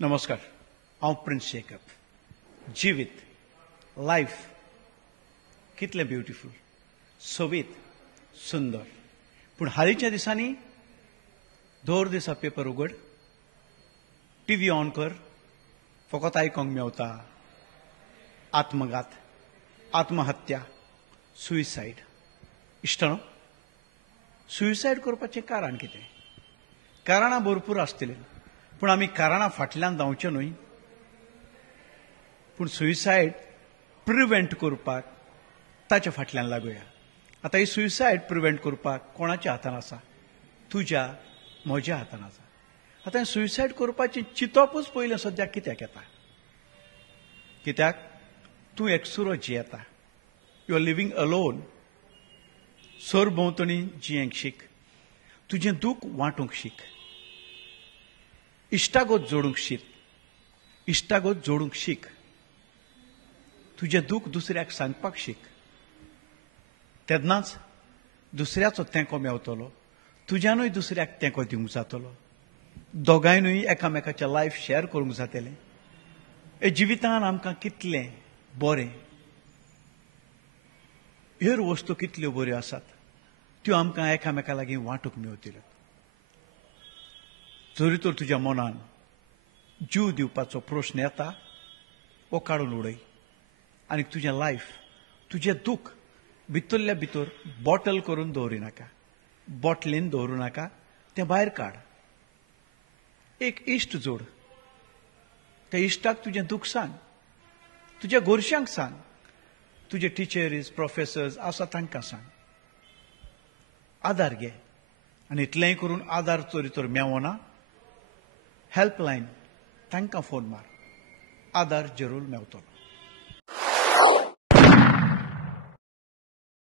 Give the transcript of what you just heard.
नमस्कार। हांव प्रिन्स शेखर। जिवीत लायफ कितलें ब्युटिफूल, सोबीत, सुंदर। पूण हालींच्या दिसांनी दर दिसा पेपर उगड, टीव्ही ऑन कर, फकत आयकोंक मेवता आत्मघात, आत्महत्या, सुइसायड। इश्टानो, सुइसायड करपाचें कारण कितें? कारणां भरपूर आसतलीं, पूण आमी कारणां फाटल्यान धांवचे न्हय, पूण सुइसायड प्रिव्हेंट करपाक ताचे फाटल्यान लागुया। आतां ही सुइसायड प्रिव्हेंट करपाक कोणाच्या हातान आसा? तुज्या, म्हज्या हातान आसा। आतां सुइसायड करपाचें चिंतपूच पयलें सद्याक कित्याक येता? कित्याक तूं एकसुरो जियेता, यू आर लिव्हिंग अलोन। सरभोंवतणी जियेंक शीक, तुजें दूख वांटूंक शीक, इश्टागत जोडूंक शीक, इश्टागत जोडूंक शीक, तुजें दूख दुसऱ्याक सांगपाक शीक। तेन्नाच दुसऱ्याचो तेंको मेवतलो, तुज्यानूय दुसऱ्याक तेंको दिवंक जातलो, दोगांयनूय एकामेकाचें लायफ शेअर करूंक जातलें। हे जिवितांत आमकां कितलें बरें, हेर वस्तू कितल्यो बऱ्यो आसात, त्यो आमकां एकामेका लागीं वांटूंक मेवतल्यो। जरी तर तुज्या मनान जीव दिवपाचो प्रश्न येता, वो काडून उडय आनी तुजें लायफ, तुजें दूख भितरल्या भितर बॉटल करून दवरिनाका, बॉटलीन दवरूं नाका, तें भायर काड। एक इश्ट जोड, त्या इश्टाक तुजें दूख सांग, तुज्या गोरश्यांक सांग, तुजे टिचरीज, प्रोफेसर्स आसा तांकां सांग, आदार घे। आनी इतलेंय करून आदार जरी तर मेवना, हेल्पलायन तांकां फोन मार, आदार जरूर मेवतलो।